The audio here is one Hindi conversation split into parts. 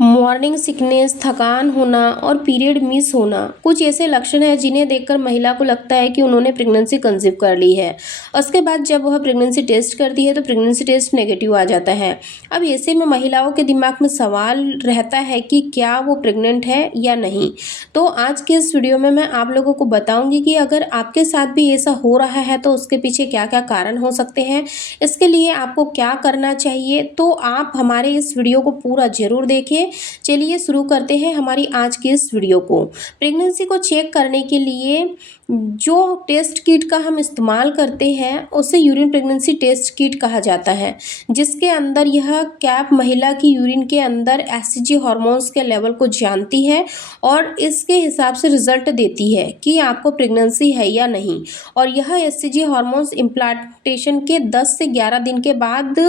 मॉर्निंग सिकनेस, थकान होना और पीरियड मिस होना कुछ ऐसे लक्षण हैं जिन्हें देखकर महिला को लगता है कि उन्होंने प्रेगनेंसी कंसीव कर ली है। उसके बाद जब वह प्रेगनेंसी टेस्ट करती है तो प्रेगनेंसी टेस्ट नेगेटिव आ जाता है। अब ऐसे में महिलाओं के दिमाग में सवाल रहता है कि क्या वो प्रेग्नेंट है या नहीं। तो आज के इस वीडियो में मैं आप लोगों को बताऊंगी कि अगर आपके साथ भी ऐसा हो रहा है तो उसके पीछे क्या क्या कारण हो सकते हैं, इसके लिए आपको क्या करना चाहिए। तो आप हमारे इस वीडियो को पूरा जरूर देखें। चलिए शुरू करते हैं हमारी आज की इस वीडियो को। प्रेगनेंसी को चेक करने के लिए जो टेस्ट किट का हम इस्तेमाल करते हैं उसे यूरिन प्रेगनेंसी टेस्ट किट कहा जाता है, जिसके अंदर यह कैप महिला की यूरिन के अंदर एससीजी हार्मोन्स के लेवल को जानती है और इसके हिसाब से रिजल्ट देती है कि आपको प्रेगनेंसी है या नहीं। और यह एससीजी हार्मोन्स इम्प्लांटेशन के 10 से 11 दिन के बाद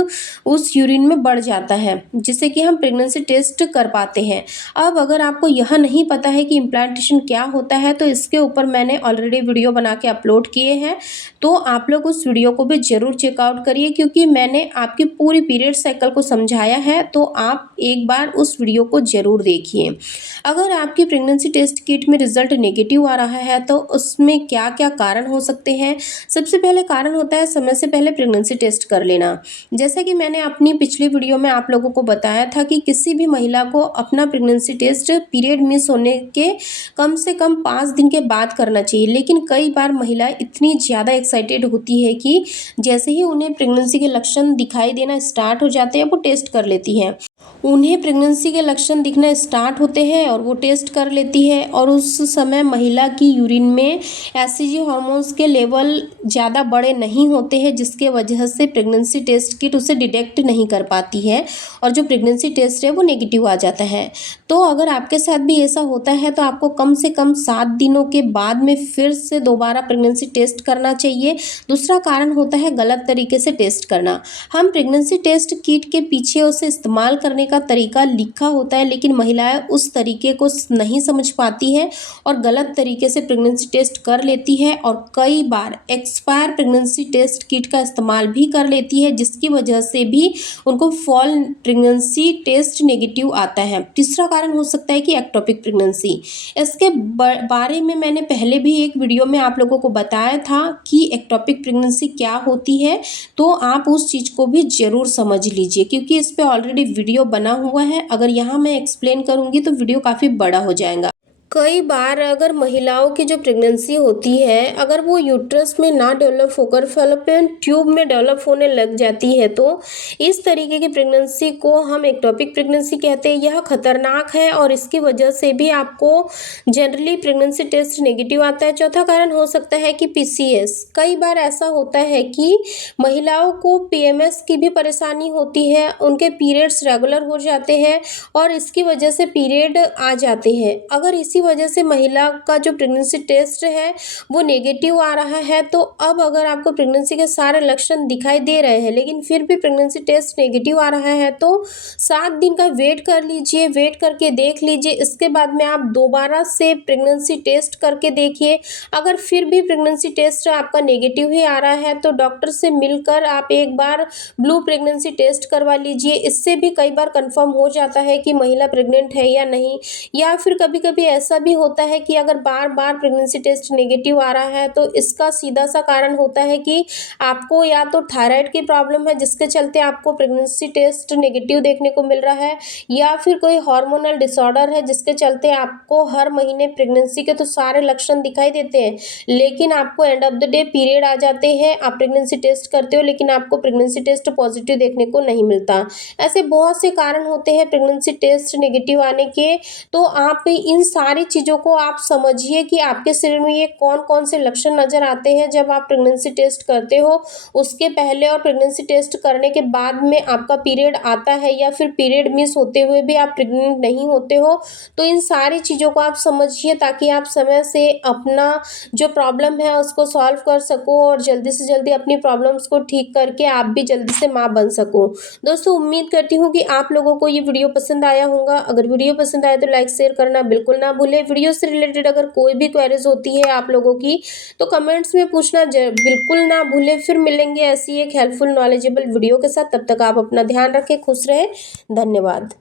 उस यूरिन में बढ़ जाता है, जिससे कि हम प्रेगनेंसी टेस्ट कर पाते हैं। अब अगर आपको यह नहीं पता है कि इम्प्लांटेशन क्या होता है तो इसके ऊपर मैंने ऑलरेडी वीडियो बना के अपलोड किए हैं, तो आप लोग उस वीडियो को भी जरूर चेकआउट करिए, क्योंकि मैंने आपकी पूरी पीरियड साइकिल को समझाया है। तो आप एक बार उस वीडियो को जरूर देखिए। अगर आपकी प्रेगनेंसी टेस्ट किट में रिजल्ट नेगेटिव आ रहा है तो उसमें क्या क्या कारण हो सकते हैं। सबसे पहले कारण होता है समय से पहले प्रेगनेंसी टेस्ट कर लेना। जैसा कि मैंने अपनी पिछली वीडियो में आप लोगों को बताया था कि किसी भी महिला को अपना प्रेगनेंसी टेस्ट पीरियड मिस होने के कम से कम 5 दिन के बाद करना चाहिए। लेकिन कई बार महिलाएं इतनी ज़्यादा एक्साइटेड होती है कि जैसे ही उन्हें प्रेगनेंसी के लक्षण दिखाई देना स्टार्ट हो जाते हैं वो टेस्ट कर लेती हैं। उन्हें प्रेगनेंसी के लक्षण दिखना स्टार्ट होते हैं और वो टेस्ट कर लेती है, और उस समय महिला की यूरिन में एससीजी हार्मोन्स के लेवल ज़्यादा बड़े नहीं होते हैं, जिसके वजह से प्रेगनेंसी टेस्ट किट उसे डिटेक्ट नहीं कर पाती है और जो प्रेगनेंसी टेस्ट है वो नेगेटिव आ जाता है। तो अगर आपके साथ भी ऐसा होता है तो आपको कम से कम 7 दिनों के बाद में फिर से दोबारा प्रेगनेंसी टेस्ट करना चाहिए। दूसरा कारण होता है गलत तरीके से टेस्ट करना। हम प्रेगनेंसी टेस्ट किट के पीछे उसे इस्तेमाल करने का तरीका लिखा होता है, लेकिन महिलाएं उस तरीके को नहीं समझ पाती है और गलत तरीके से प्रेगनेंसी टेस्ट कर लेती है और कई बार एक्सपायर प्रेगनेंसी टेस्ट किट का इस्तेमाल भी कर लेती है, जिसकी वजह से भी उनको फॉल प्रेगनेंसी टेस्ट नेगेटिव आता है। तीसरा कारण हो सकता है कि एक्टोपिक प्रेगनेंसी। इसके बारे में मैंने पहले भी एक वीडियो में आप लोगों को बताया था कि एक्टोपिक प्रेगनेंसी क्या होती है, तो आप उस चीज़ को भी ज़रूर समझ लीजिए, क्योंकि इस पे ऑलरेडी वीडियो बना हुआ है। अगर यहाँ मैं एक्सप्लेन करूँगी तो वीडियो काफ़ी बड़ा हो जाएगा। कई बार अगर महिलाओं की जो प्रेगनेंसी होती है अगर वो यूट्रस में ना डेवलप होकर फैलोपियन ट्यूब में डेवलप होने लग जाती है तो इस तरीके की प्रेगनेंसी को हम एक्टोपिक प्रेगनेंसी कहते हैं। यह खतरनाक है और इसकी वजह से भी आपको जनरली प्रेगनेंसी टेस्ट नेगेटिव आता है। चौथा कारण हो सकता है कि पीसीएस। कई बार ऐसा होता है कि महिलाओं को पीएमएस की भी परेशानी होती है, उनके पीरियड्स रेगुलर हो जाते हैं और इसकी वजह से पीरियड आ जाते हैं। अगर इसी वजह से महिला का जो प्रेगनेंसी टेस्ट है वो नेगेटिव आ रहा है, तो अब अगर आपको प्रेगनेंसी के सारे लक्षण दिखाई दे रहे हैं लेकिन फिर भी प्रेगनेंसी टेस्ट नेगेटिव आ रहा है तो 7 दिन का वेट कर लीजिए, वेट करके देख लीजिए। इसके बाद में आप दोबारा से प्रेगनेंसी टेस्ट करके देखिए। अगर फिर भी प्रेगनेंसी टेस्ट आपका नेगेटिव ही आ रहा है तो डॉक्टर से मिलकर आप एक बार ब्लू प्रेगनेंसी टेस्ट करवा लीजिए। इससे भी कई बार कंफर्म हो जाता है कि महिला प्रेग्नेंट है या नहीं। या फिर कभी कभी ऐसा भी होता है कि अगर बार बार प्रेगनेंसी टेस्ट नेगेटिव आ रहा है तो इसका सीधा सा कारण होता है कि आपको या तो थायराइड की प्रॉब्लम है जिसके चलते आपको प्रेगनेंसी टेस्ट नेगेटिव देखने को मिल रहा है, या फिर कोई हार्मोनल डिसऑर्डर है जिसके चलते आपको हर महीने प्रेगनेंसी के तो सारे लक्षण दिखाई देते हैं लेकिन आपको end of the day period आ जाते हैं। आप प्रेगनेंसी टेस्ट करते हो लेकिन आपको प्रेगनेंसी टेस्ट पॉजिटिव देखने को नहीं मिलता। ऐसे बहुत से कारण होते हैं प्रेगनेंसी टेस्ट नेगेटिव आने के। तो आप इन सारी चीज़ों को आप समझिए कि आपके शरीर में ये कौन कौन से लक्षण नज़र आते हैं जब आप प्रेगनेंसी टेस्ट करते हो, उसके पहले और प्रेगनेंसी टेस्ट करने के बाद में आपका पीरियड आता है या फिर पीरियड मिस होते हुए भी आप प्रेग्नेंट नहीं होते हो। तो इन सारी चीज़ों को आप समझिए ताकि आप समय से अपना जो प्रॉब्लम है उसको सॉल्व कर सको और जल्दी से जल्दी अपनी प्रॉब्लम्स को ठीक करके आप भी जल्दी से माँ बन सको। दोस्तों, उम्मीद करती हूँ कि आप लोगों को ये वीडियो पसंद आया होगा। अगर वीडियो पसंद आए तो लाइक शेयर करना बिल्कुल ना भूलें। वीडियो से रिलेटेड अगर कोई भी क्वेरीज होती है आप लोगों की तो कमेंट्स में पूछना बिल्कुल ना भूलें। फिर मिलेंगे ऐसी एक हेल्पफुल नॉलेजेबल वीडियो के साथ। तब तक आप अपना ध्यान रखें, खुश रहें। धन्यवाद।